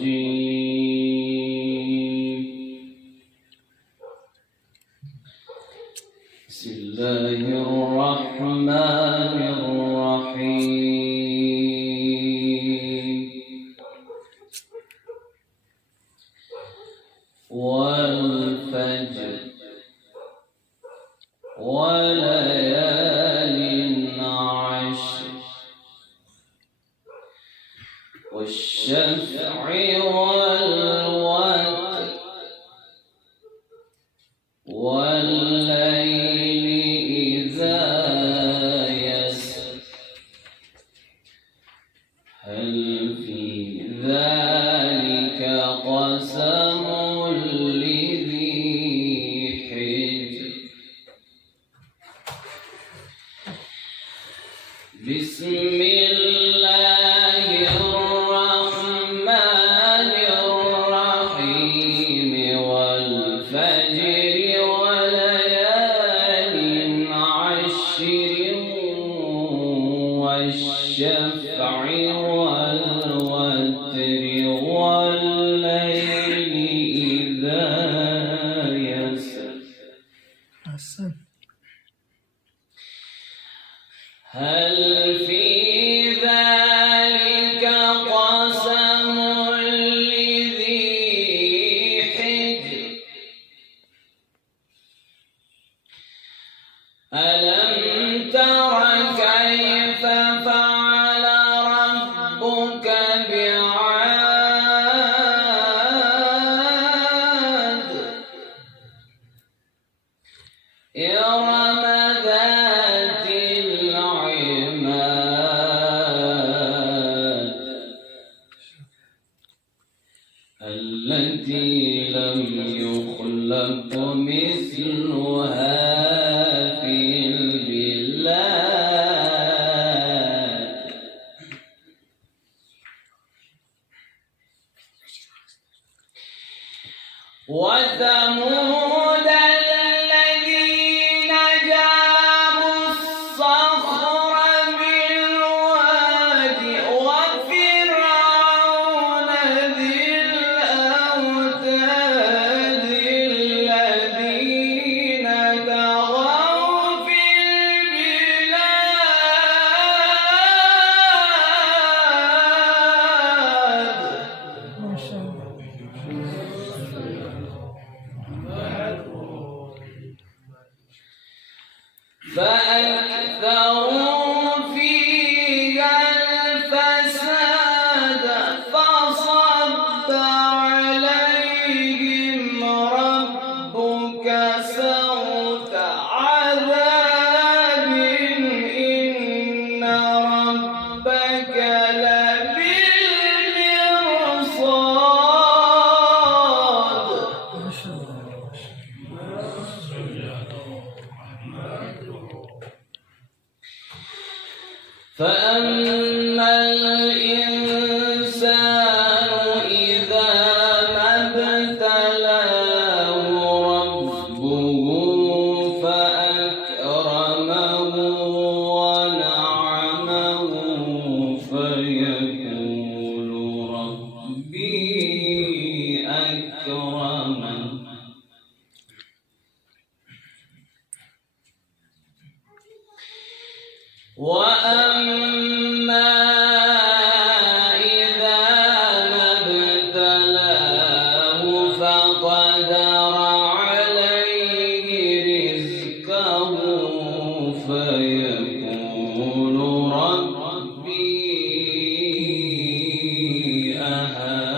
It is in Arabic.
الرجيم. بسم الله الرحمن الرحيم. والفجر وليال عشر والشفع والوتر والليل إذا يسر هل في ذلك قسم لذي حجر. بسم الله الرحمن الرحيم. والفجر وليال عشر والشفع والوتر والليل إذا يسر هل في ذلك قسم لذي حجر. ألم تر كيف فعل ربك بعاد إرم ذات العماد التي لم يخلق مثلها في البلاد. وثمود الذين جابوا الصخر بالواد وفرعون ذي الأوتاد الذين طغوا في البلاد. ما شاء الله. فأكثروا فيها الفساد فصب عليهم ربك سوط عذاب إن ربك لبالمرصاد. فأما الإنسان إذا ما ابتلاه ربه فأكرمه ونعمه فيقول ربي أكرمن. وأما إذا ما ابتلاه فقدر عليه رزقه فيقول ربي أهانن.